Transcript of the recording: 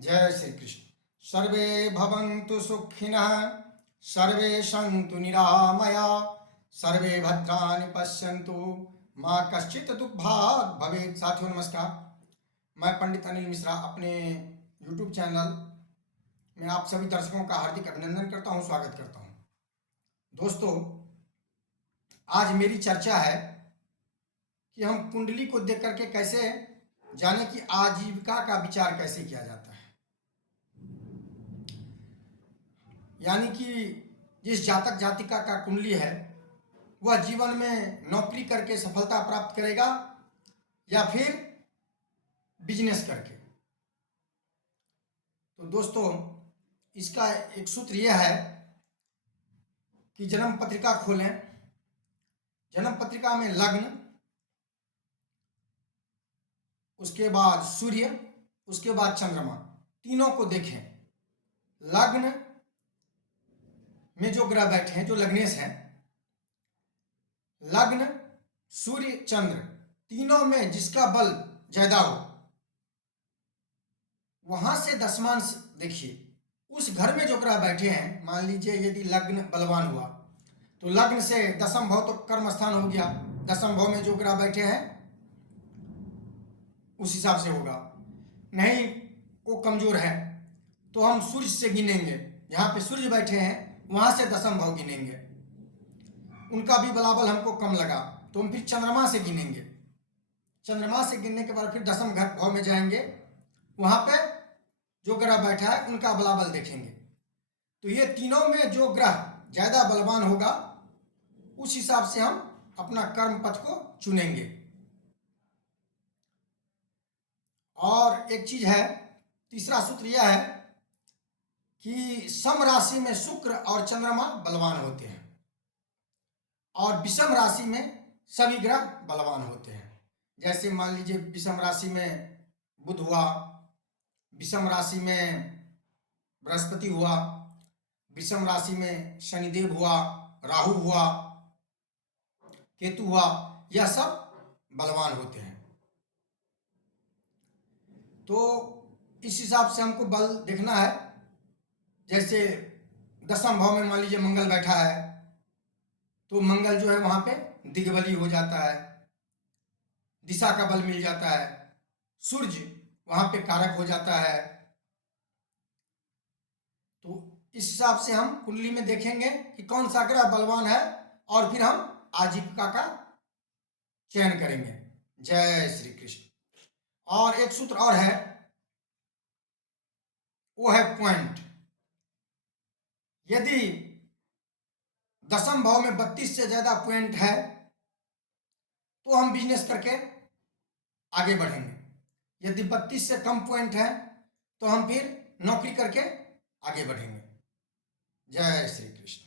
जय श्री कृष्ण। सर्वे भवन्तु सुखिनः, सर्वे सन्तु निरामयाः, सर्वे भद्राणि पश्यन्तु, माँ कश्चित् दुःखभाग् भवेत्। साथियों नमस्कार, मैं पंडित अनिल मिश्रा अपने YouTube चैनल में आप सभी दर्शकों का हार्दिक अभिनंदन करता हूँ, स्वागत करता हूँ। दोस्तों, आज मेरी चर्चा है कि हम कुंडली को देख करके कैसे जाने कि आजीविका का विचार कैसे किया जाता है। यानी कि जिस जातक जातिका का कुंडली है वह जीवन में नौकरी करके सफलता प्राप्त करेगा या फिर बिजनेस करके। तो दोस्तों, इसका एक सूत्र यह है कि जन्म पत्रिका खोलें, जन्म पत्रिका में लग्न, उसके बाद सूर्य, उसके बाद चंद्रमा, तीनों को देखें। लग्न में जो ग्रह बैठे हैं, जो लग्नेश हैं, लग्न, सूर्य, चंद्र, तीनों में जिसका बल ज्यादा हो वहां से दशमांश देखिए। उस घर में जो ग्रह बैठे हैं, मान लीजिए यदि लग्न बलवान हुआ तो लग्न से दशम भाव तो कर्म स्थान हो गया। दशम भाव में जो ग्रह बैठे हैं उस हिसाब से होगा। नहीं वो कमजोर है तो हम सूर्य से गिनेंगे, जहां पे सूर्य बैठे हैं वहां से दशम भाव गिनेंगे। उनका भी बलाबल हमको कम लगा तो हम फिर चंद्रमा से गिनेंगे। चंद्रमा से गिनने के बाद फिर दशम घर भाव में जाएंगे, वहां पे जो ग्रह बैठा है उनका बलाबल देखेंगे। तो ये तीनों में जो ग्रह ज्यादा बलवान होगा उस हिसाब से हम अपना कर्म पथ को चुनेंगे। और एक चीज है, तीसरा सूत्र यह है कि सम राशि में शुक्र और चंद्रमा बलवान होते हैं और विषम राशि में सभी ग्रह बलवान होते हैं। जैसे मान लीजिए विषम राशि में बुध हुआ, विषम राशि में बृहस्पति हुआ, विषम राशि में शनिदेव हुआ, राहु हुआ, केतु हुआ, यह सब बलवान होते हैं। तो इस हिसाब से हमको बल देखना है। जैसे दशम भाव में मान लीजिए मंगल बैठा है तो मंगल जो है वहां पे दिग्बली हो जाता है, दिशा का बल मिल जाता है। सूर्य वहां पे कारक हो जाता है। तो इस हिसाब से हम कुंडली में देखेंगे कि कौन सा ग्रह बलवान है और फिर हम आजीविका का चयन करेंगे। जय श्री कृष्ण। और एक सूत्र और है, वो है पॉइंट। यदि दशम भाव में 32 से ज्यादा पॉइंट है तो हम बिजनेस करके आगे बढ़ेंगे। यदि 32 से कम पॉइंट है तो हम फिर नौकरी करके आगे बढ़ेंगे। जय श्री कृष्ण।